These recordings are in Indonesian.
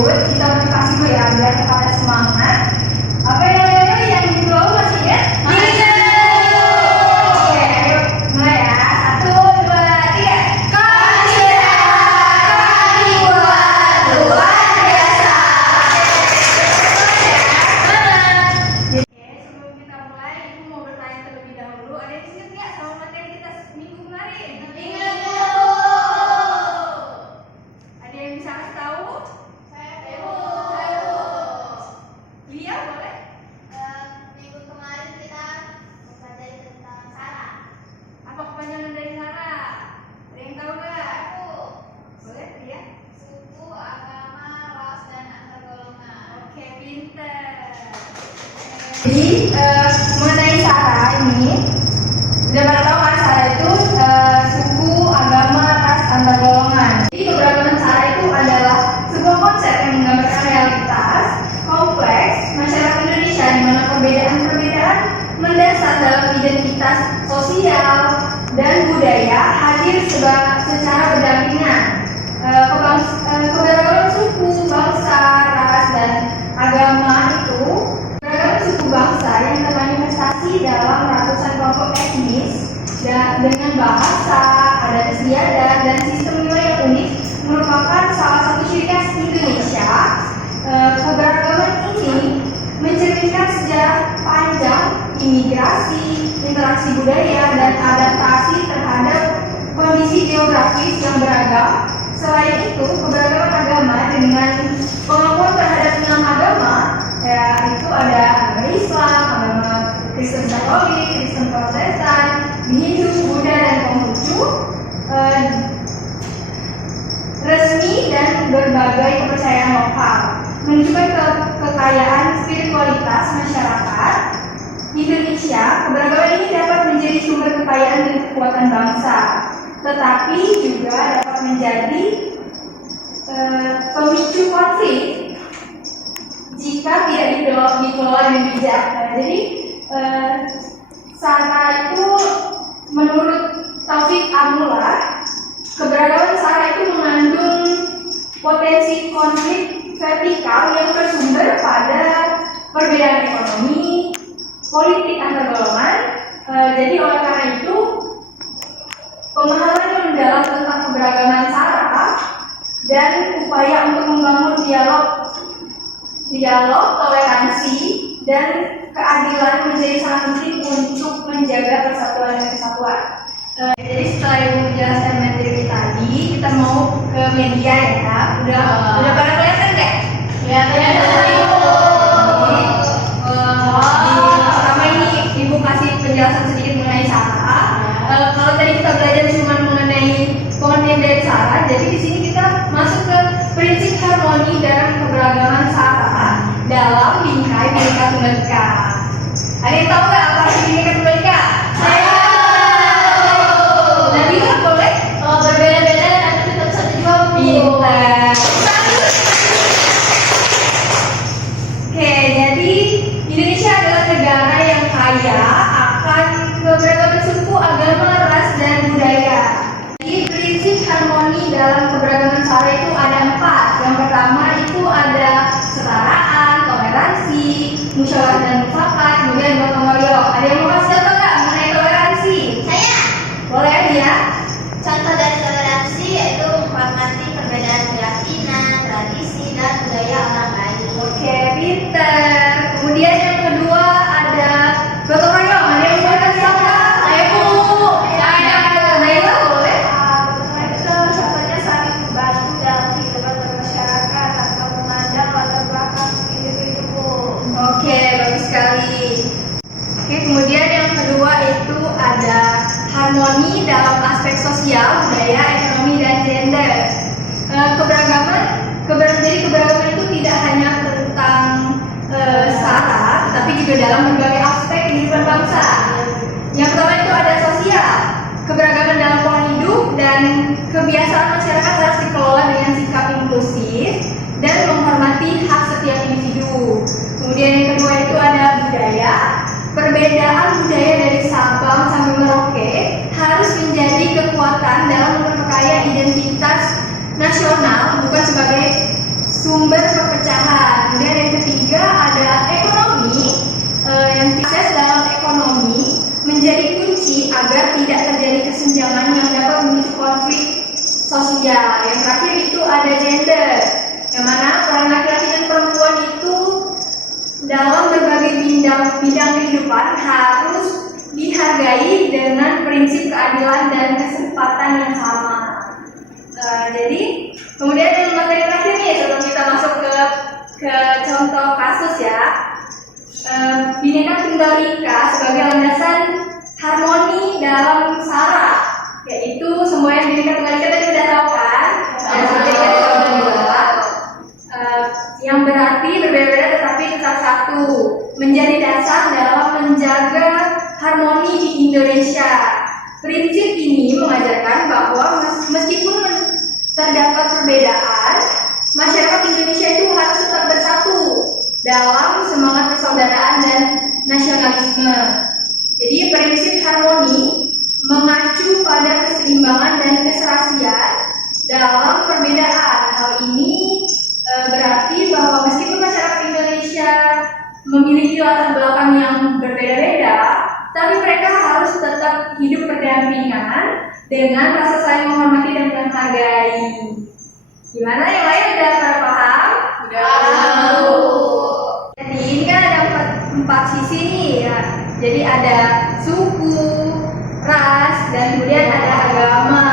lanjut, kita motivasi dulu ya biar pada semangat. Apa yang di bawah masih ya? Iya. Oke, ayo mulai ya. 1, 2, 3. Konsiderasi dibuat luar biasa. Oke, sebelum kita mulai, ibu mau bertanya terlebih dahulu. Ada yang ingat nggak sama materi kita minggu kemarin? Ingat. Ada yang bisa kasih tahu? Lia boleh? Minggu kemarin kita mempelajari tentang syarat. Apa kepanjangan dari Sara? Ada yang tahu nggak? Boleh Lia? Suku, agama, ras, dan antar golongan. Oke, pinter. Jadi mengenai Sara ini, udah pada tahu kan Sara itu suku, agama, ras, antar golongan. Jadi keberagaman Sara itu adalah sebuah konsep yang menggambarkan realitas kompleks masyarakat Indonesia di mana perbedaan-perbedaan mendasar dalam identitas sosial dan budaya hadir secara berdampingan. Keberagaman suku, bangsa, ras, dan agama itu beragam suku bangsa yang termanifestasi dalam ratusan kelompok etnis dan dengan bahasa, adat istiadat, dan sistem nilai yang unik merupakan salah satu ciri khas Indonesia. Keberagaman ini mencerminkan sejarah panjang imigrasi, interaksi budaya, dan adaptasi terhadap kondisi geografis yang beragam. Selain itu, keberagaman agama dengan pengakuan terhadap 6 agama, yaitu ada agama Islam, agama Kristen Katolik, Kristen Protestan, Hindu, Buddha, dan Konghucu, resmi dan berbagai kepercayaan lokal, menunjukkan kekayaan spiritualitas masyarakat Indonesia. Keberagaman ini dapat menjadi sumber kekayaan dan kekuatan bangsa, tetapi juga dapat menjadi pemicu konflik jika tidak dikelola dengan bijak. Jadi Sara itu menurut Taufik Amullah, keberagaman Sara itu mengandung potensi konflik vertikal yang bersumber pada perbedaan ekonomi, politik antar golongan. Jadi oleh karena itu, pemahaman yang mendalam tentang keberagaman Sara dan upaya untuk membangun dialog, toleransi, dan keadilan menjadi sangat penting untuk menjaga persatuan dan kesatuan. Jadi setelah ibu menjelaskan materi tadi, kita mau ke media ya. Udah pada kelihatan nggak? Kelihatan. Pertama ini ibu kasih penjelasan sedikit mengenai Sara. Kalau tadi kita belajar cuma mengenai pengertian dari Sara, jadi di sini kita masuk ke prinsip harmoni dalam keberagaman Sara dalam bingkai Bhinneka Tunggal Ika. Ada yang tahu nggak apa arti Bhinneka Tunggal Ika? Saya. Nabila boleh? Berbeda-beda tapi tetap satu juga. Pintar. Oke, jadi Indonesia adalah negara yang kaya akan keberagaman suku, agama, ras, dan budaya. Jadi prinsip harmoni dalam keberagaman Sara itu ada 4. Yang pertama itu ada kesetaraan, toleransi, musyawarah dan mufakat, kemudian gotong royong. Ada yang mau kasih contoh nggak mengenai toleransi? Saya. Boleh ya? Contoh dari toleransi yaitu menghormati perbedaan keyakinan, tradisi, dan budaya orang lain. Oke, pinter. Kemudian yang kedua ada gotong royong. Ada yang mau kasih tahu nggak? Saya Bu. Saya. Naila boleh? Itu contohnya saling membantu dalam kehidupan bermasyarakat tanpa memandang latar belakang individu. Oke, bagus sekali. Oke, kemudian yang kedua itu ada harmoni dalam aspek sosial, budaya, ekonomi, dan gender. Jadi keberagaman itu tidak hanya tentang Sara, tetapi juga dalam berbagai aspek kehidupan bangsa. Yang pertama itu ada sosial, keberagaman dalam pola hidup dan kebiasaan masyarakat harus dikelola dengan sikap inklusif dan menghormati hak setiap individu. Kemudian yang kedua itu ada budaya. Perbedaan budaya dari Sabang sampai Merauke harus menjadi kekuatan dalam memperkaya identitas nasional, bukan sebagai sumber perpecahan. Kemudian yang ketiga ada ekonomi. Yang sukses dalam ekonomi menjadi kunci agar tidak terjadi kesenjangan yang dapat memicu konflik sosial. Yang terakhir itu ada gender, yang mana peran laki-laki dan perempuan itu dalam berbagai bidang kehidupan harus dihargai dengan prinsip keadilan dan kesempatan yang sama. Jadi kemudian yang materi terakhir nih, sebelum kita masuk ke contoh kasus ya, Bhinneka Tunggal Ika sebagai landasan harmoni dalam SARA, yaitu semboyan Bhinneka Tunggal Ika tadi sudah tahu kan? Dan seperti yang kita juga, yang berarti berbeda-beda tetapi tetap satu, menjadi dasar dalam menjaga harmoni di Indonesia. Prinsip ini mengajarkan bahwa meskipun terdapat perbedaan, masyarakat Indonesia itu harus tetap bersatu dalam semangat persaudaraan dan nasionalisme. Jadi prinsip harmoni mengacu pada keseimbangan dan keserasian dalam perbedaan. Hal ini berarti bahwa meskipun masyarakat Indonesia memiliki latar belakang yang berbeda-beda, tapi mereka harus tetap hidup berdampingan dengan rasa saling menghormati dan menghargai. Gimana yang lain udah pada paham? Tahu. Jadi ini kan ada empat sisi nih ya. Jadi ada suku, ras, dan kemudian ada agama.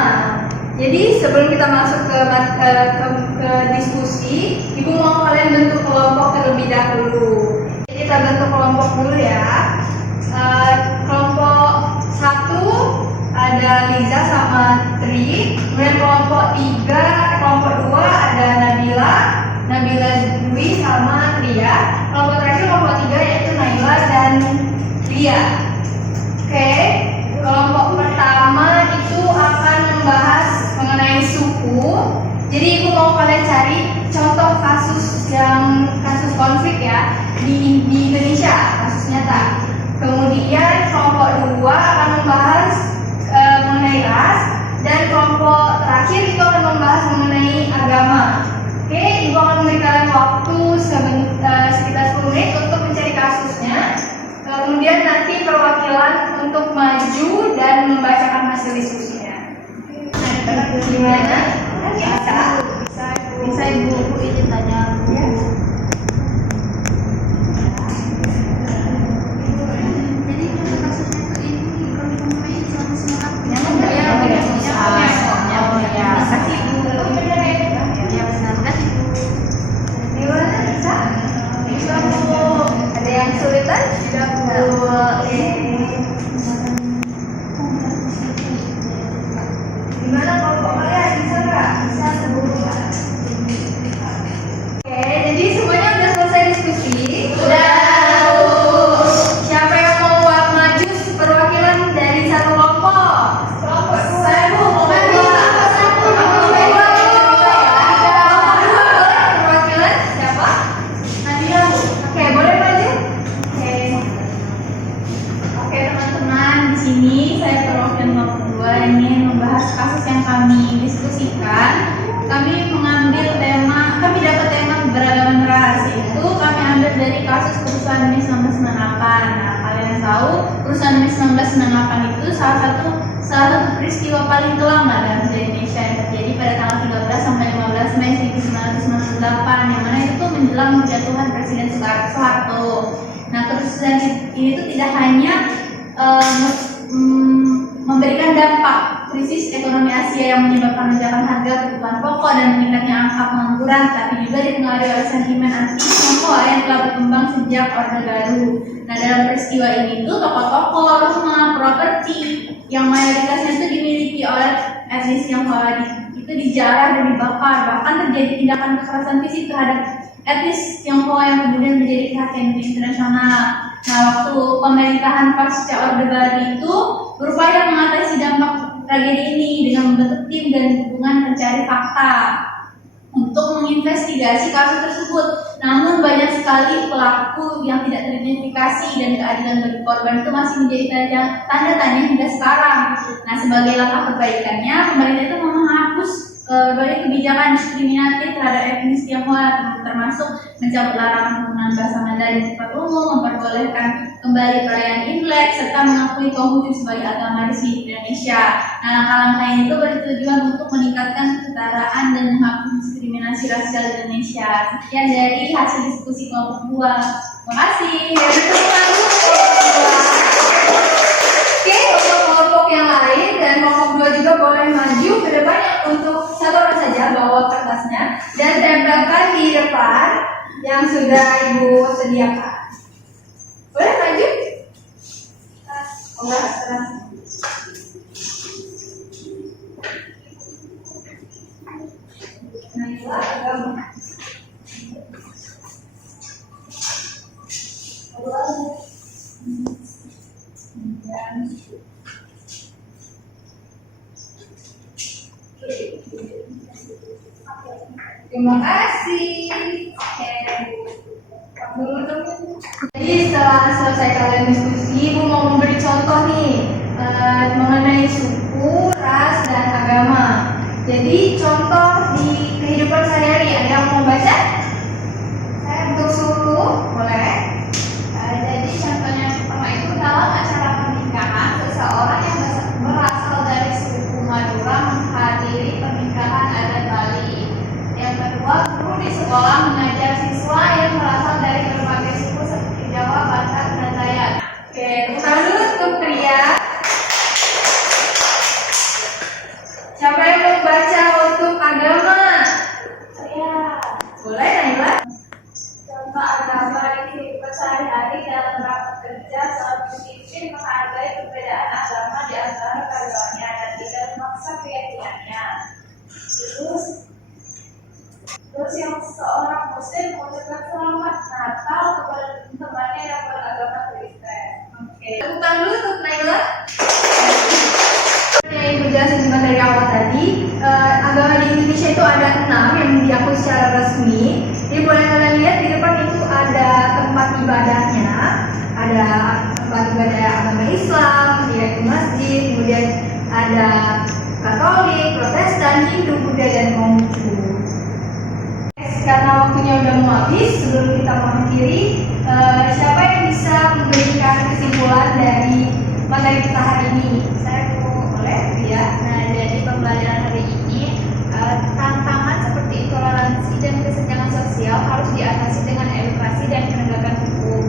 Jadi sebelum kita masuk ke diskusi, Ibu mau kalian bentuk kelompok terlebih dahulu. Jadi kita bentuk kelompok dulu ya. Kelompok 1 ada Liza sama Tri. Kemudian kelompok 2 ada Nabila Dwi sama Ria. Kelompok terakhir kelompok 3 yaitu Naila dan Ria. Oke, kelompok pertama itu akan membahas mengenai suku. Jadi Ibu mau kalian cari contoh kasus konflik ya di Indonesia, kasus nyata. Kemudian kelompok 2 akan membahas mengenai ras, dan kelompok terakhir itu akan membahas mengenai agama. Oke, Ibu akan memberi kalian waktu sekitar 10 menit untuk mencari kasusnya. Kemudian nanti perwakilan untuk maju dan membacakan hasil diskusinya. Gimana? Bisa Ibu izin tanya. Ya. Gimana kelompok kalian, bisa nggak? Bisa sebut nggak? Oke, jadi semuanya udah selesai diskusi. Udah. Siapa yang mau maju perwakilan dari satu kelompok? Kelompok 2. Perwakilan siapa? Nadia. Oke, boleh maju? Oke, teman-teman, di sini saya perwakilan kelompok 2 ini membahas kasus yang kami diskusikan. Kami dapat tema keberagaman ras, itu kami ambil dari kasus perusahaan Mei 1998. Nah, kalian tahu perusahaan Mei 1998 itu salah satu peristiwa paling lama dalam sejarah Indonesia yang terjadi pada tanggal 13 sampai 15 Mei 1998, yang mana itu menjelang penjatuhan Presiden Soeharto. Nah, kerusuhan ini itu tidak hanya memberikan dampak krisis ekonomi Asia yang menyebabkan lonjakan harga kebutuhan pokok dan meningkatnya angka pengangguran, tapi juga dipengaruhi oleh sentimen anti Tionghoa yang telah berkembang sejak Orde Baru. Nah, dalam peristiwa ini tuh toko-toko, rumah, properti yang mayoritasnya itu dimiliki oleh etnis Tionghoa itu dijarah dan dibakar, bahkan terjadi tindakan kekerasan fisik terhadap etnis Tionghoa yang kemudian menjadi perhatian internasional. Nah, waktu pemerintahan pasca Orde Baru itu berupaya mengatasi dampak tragedi ini dengan membentuk tim dan hubungan pencari fakta untuk menginvestigasi kasus tersebut. Namun banyak sekali pelaku yang tidak teridentifikasi dan keadilan bagi korban itu masih menjadi tanda tanya hingga sekarang. Nah, sebagai langkah perbaikannya, pemerintah itu menghapus berbagai kebijakan diskriminatif terhadap etnis Tionghoa, termasuk mencabut larangan penggunaan bahasa Mandarin di tempat umum, memperbolehkan kembali perayaan Imlek, serta mengakui Konghucu sebagai agama resmi di Indonesia. Nah, langkah-langkah itu bertujuan untuk meningkatkan kesetaraan dan menghapus diskriminasi rasial di Indonesia. Sekian dari hasil diskusi kelompok 2. Terima kasih. Oke, untuk kelompok yang lain dan kelompok 2 juga boleh maju ke depannya untuk satu orang saja bawa kertasnya dan tempelkan di depan yang sudah Ibu sediakan. Boleh maju? Enggak, terima kasih. Jadi setelah selesai kalian diskusi, Ibu mau memberi contoh nih mengenai suku, ras, dan agama. Jadi contoh di kehidupan sehari-hari, ada yang mau baca? Saya untuk suku, boleh? Jadi contohnya yang pertama itu dalam acara pernikahan, seseorang yang berasal dari suku Madura menghadiri pernikahan adat Bali. Yang kedua, guru di sekolah mengajar siswa yang berasal dari berbagai suku seperti Jawa, Batak, dan Dayak. Oke, tepuk dulu untuk pria. Siapa yang mau baca untuk agama? Saya Boleh, Naila? contoh agama di kehidupan sehari-hari dalam rapat kerja, seorang pemimpin menghargai perbedaan agama di antara karyawannya dan tidak memaksa keyakinannya. Terus yang seorang muslim mengucapkan selamat Natal kepada teman-temannya yang beragama Kristen. Oke, tepukan dulu untuk Naila. Yang Ibu jelasin juga dari awal tadi, agama di Indonesia itu ada 6 yang diakui secara resmi. Jadi boleh kalian lihat di depan itu ada tempat ibadahnya, ada tempat ibadah agama Islam, yaitu masjid, kemudian ada Katolik, Protestan, Hindu, Buddha, dan Konghucu. Karena waktunya udah mau habis, sebelum kita mengakhiri, siapa yang bisa memberikan kesimpulan dari materi kita hari ini? Saya boleh, ya. Nah, dari pembelajaran hari ini, tantangan seperti intoleransi dan kesenjangan sosial harus diatasi dengan edukasi dan penegakan hukum.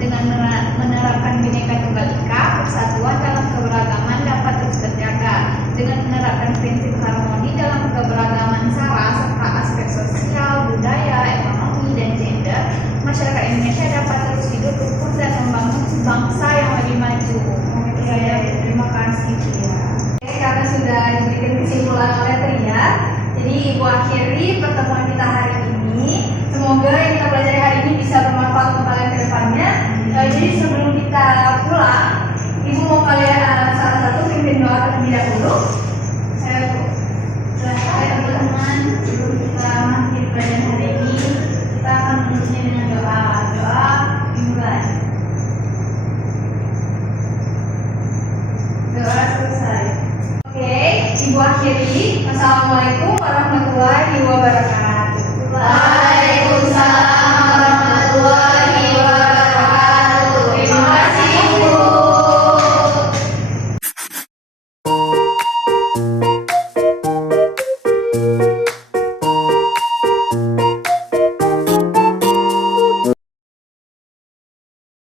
Dengan menerapkan Bhinneka Tunggal Ika, persatuan dalam keberagaman dapat terus terjaga. Dengan menerapkan prinsip harmoni dalam keberagaman sara serta aspek sosial, budaya, ekonomi, dan gender, masyarakat Indonesia dapat terus hidup rukun dan membangun bangsa yang lebih maju. Terima kasih. Oke, karena sudah diberikan kesimpulan oleh Tria, jadi Ibu akhiri pertemuan kita hari ini. Semoga yang kita pelajari hari ini bisa bermanfaat untuk kalian ke depannya. Jadi sebelum kita pulang, Ibu mau kalian salah satu pimpin doa terlebih dahulu. Saya Teman-teman, sebelum kita mengakhiri pelajaran hari ini, kita akan menutupnya dengan doa dimulai. doa selesai. Oke, Ibu akhiri. Wassalamualaikum warahmatullahi